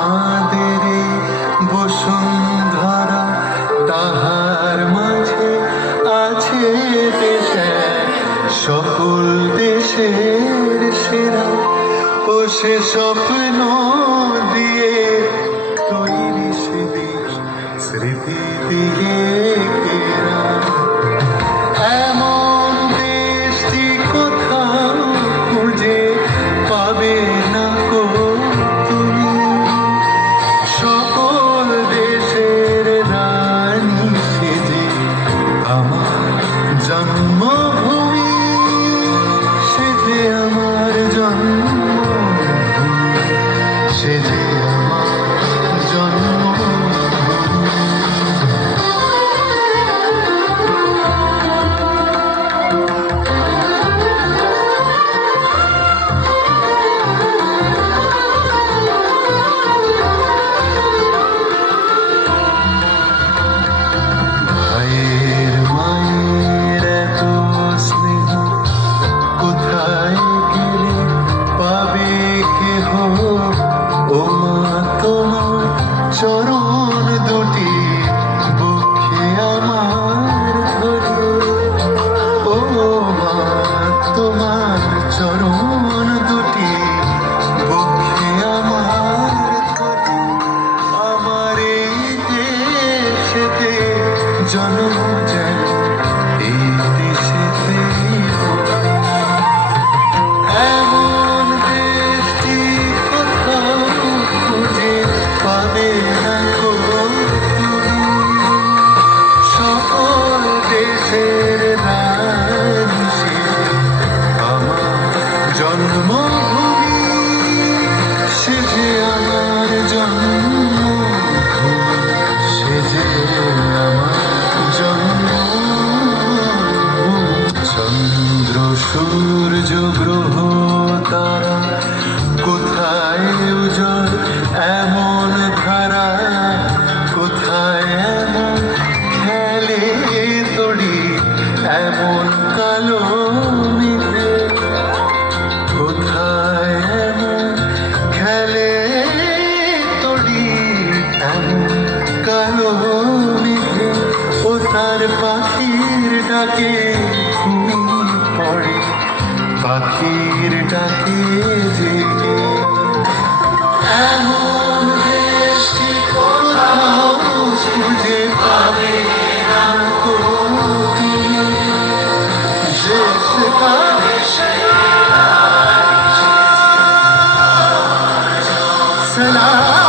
আমাদের এই বসুন্ধরা, তাহার মাঝে আছে দেশ এক, সকল দেশের সেরা। ও সে স্বপ্ন দিয়ে তৈরি সে দেশ, স্মৃতি দিয়ে ঘেরা। এমন দেশটি কোথাও খুঁজে পাবে না গো তুমি, সকল দেশের রানী সেজে আমার জন্মভূমি, সেজে আমার জন্মভূমি, সেজে আমার জন্মভূমি। ভাইয়ের মায়ের এত স্নেহ কোথায় গেলে পাবে কেহ, ও মা তোমার চরণ দুটি বুকে আমার ধরে। ও মা তোমার চরণ দুটি বুকে আমার ধরে। আমার এই দেশেতে জন্ম যেন এই দেশেতে হবে। এমন দেশটি কোথাও খুঁজে পাবে না গো তুমি, সকল দেশের রানী সেজে আমার জন্মভূমি, সেজে আমার জন্মভূমি, সেজে আমার জন্মভূমি। চন্দ্র সূর্য গ্রহ তারা কোথায় উজ্জ্বল এমন ধারা, কোথায় এমন খেলে তড়ি এমন কালো মেঘে, কোথায় এমন খেলে তড়ি এমন কালো মেঘে। ও তার পাখির ডাকে ঘুমিয়ে পড়ে, পাখির ডাকে জেগে। এমন দেশটি কোথাও খুঁজে পাবে না গো তুমি, দেশটা সালাম।